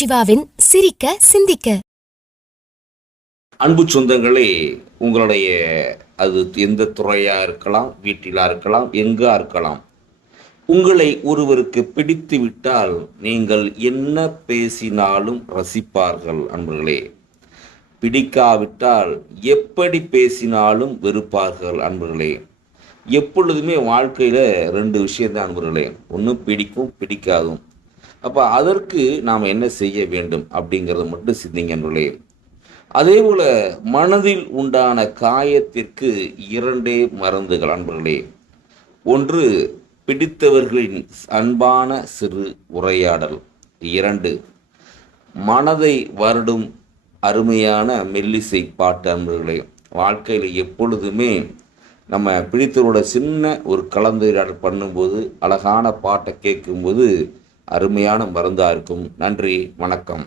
சிவாவின் சிரிக்க சிந்திக்க. அன்பு சொந்தங்களே, உங்களுடைய அது எந்த துறையா இருக்கலாம், வீட்டிலா இருக்கலாம், எங்கா இருக்கலாம், உங்களை ஒருவருக்கு பிடித்து விட்டால் நீங்கள் என்ன பேசினாலும் ரசிப்பார்கள். அன்பர்களே, பிடிக்காவிட்டால் எப்படி பேசினாலும் வெறுப்பார்கள். அன்பர்களே, எப்பொழுதுமே வாழ்க்கையில் ரெண்டு விஷயம்தான் அன்பர்களே, ஒன்று பிடிக்கும், பிடிக்காதும். அப்போ அதற்கு நாம் என்ன செய்ய வேண்டும் அப்படிங்கிறத மட்டும் சிந்திங்க அன்பர்களே. அதே போல மனதில் உண்டான காயத்திற்கு இரண்டே மருந்துகள் அன்பர்களே. ஒன்று, பிடித்தவர்களின் அன்பான சிறு உரையாடல். இரண்டு, மனதை வருடும் அருமையான மெல்லிசை பாட்டு. அன்பர்களே, வாழ்க்கையில் எப்பொழுதுமே நம்ம பிடித்தவரோட சின்ன ஒரு கலந்துரையாடல் பண்ணும்போது, அழகான பாட்டை கேட்கும்போது அருமையான மருந்தாக இருக்கும். நன்றி, வணக்கம்.